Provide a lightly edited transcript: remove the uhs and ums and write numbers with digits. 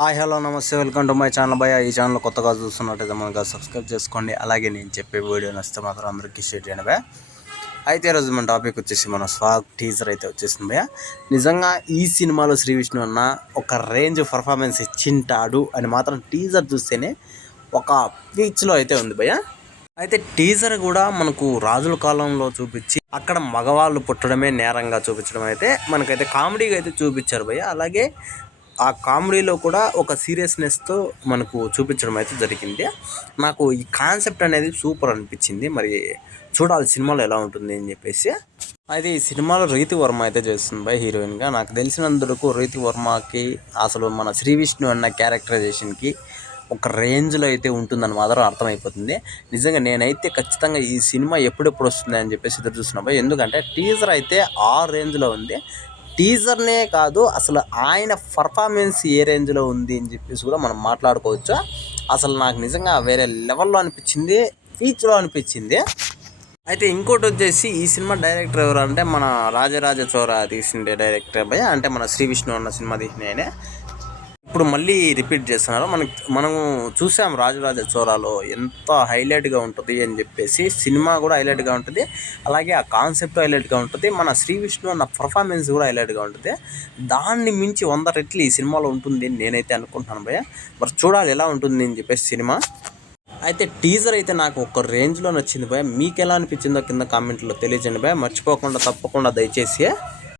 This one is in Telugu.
హాయ్ హలో నమస్తే వెల్కమ్ టు మై ఛానల్ భయ్య. ఈ ఛానల్ కొత్తగా చూస్తున్నట్టయితే మనకు సబ్స్క్రైబ్ చేసుకోండి. అలాగే నేను చెప్పే వీడియో నచ్చితే మాత్రం అందరికీ షేర్ చేయండి భయ్య. అయితే ఈరోజు మన టాపిక్ వచ్చేసి మన స్వాగ్ టీజర్ అయితే వచ్చేసింది భయ్య. నిజంగా ఈ సినిమాలో శ్రీ విష్ణు అన్న ఒక రేంజ్ పర్ఫార్మెన్స్ ఇచ్చింటాడు అని మాత్రం టీజర్ చూస్తేనే ఒక పీచ్లో అయితే ఉంది భయ్య. అయితే టీజర్ కూడా మనకు రాజుల కాలంలో చూపించి అక్కడ మగవాళ్ళు పుట్టడమే నేరంగా చూపించడం అయితే మనకైతే కామెడీగా అయితే చూపించారు భయ్య. అలాగే ఆ కామెడీలో కూడా ఒక సీరియస్నెస్తో మనకు చూపించడం అయితే జరిగింది. నాకు ఈ కాన్సెప్ట్ అనేది సూపర్ అనిపించింది. మరి చూడాలి సినిమాలో ఎలా ఉంటుంది అని చెప్పేసి. అయితే ఈ సినిమాలో రీతి వర్మ అయితే చేస్తుంది బై హీరోయిన్గా. నాకు తెలిసినందుకు రీతి వర్మకి అసలు మన శ్రీ విష్ణు అన్న క్యారెక్టరైజేషన్కి ఒక రేంజ్లో అయితే ఉంటుందని మాత్రం అర్థమైపోతుంది. నిజంగా నేనైతే ఖచ్చితంగా ఈ సినిమా ఎప్పుడెప్పుడు వస్తుంది అని చెప్పేసి ఎదురు చూస్తున్నా బై. ఎందుకంటే టీజర్ అయితే ఆ రేంజ్లో ఉంది. టీజర్నే కాదు అసలు ఆయన పర్ఫార్మెన్స్ ఏ రేంజ్లో ఉంది అని చెప్పేసి కూడా మనం మాట్లాడుకోవచ్చు. అసలు నాకు నిజంగా వేరే లెవెల్లో అనిపించింది, పీచ్లో అనిపించింది. అయితే ఇంకోటి వచ్చేసి ఈ సినిమా డైరెక్టర్ ఎవరు అంటే మన రాజరాజ చోరా తీసిండే డైరెక్టర్ భయ. అంటే మన శ్రీ విష్ణు అన్న సినిమా తీసిన ఆయనే ఇప్పుడు మళ్ళీ రిపీట్ చేస్తున్నారు. మనము చూసాం రాజరాజ చోరాలో ఎంత హైలైట్గా ఉంటుంది అని చెప్పేసి. సినిమా కూడా హైలైట్గా ఉంటుంది, అలాగే ఆ కాన్సెప్ట్ హైలైట్గా ఉంటుంది, మన శ్రీ విష్ణు అన్న పర్ఫార్మెన్స్ కూడా హైలైట్గా ఉంటుంది. దాన్ని మించి 100 రెట్లు ఈ సినిమాలో ఉంటుంది అని నేనైతే అనుకుంటున్నాను భయ్య. మరి చూడాలి ఎలా ఉంటుంది అని చెప్పేసి సినిమా. అయితే టీజర్ అయితే నాకు ఒక రేంజ్లో నచ్చింది భయ్య. మీకు ఎలా అనిపించిందో కింద కామెంట్లో తెలియజేయండి భయ్య. మర్చిపోకుండా తప్పకుండా దయచేసి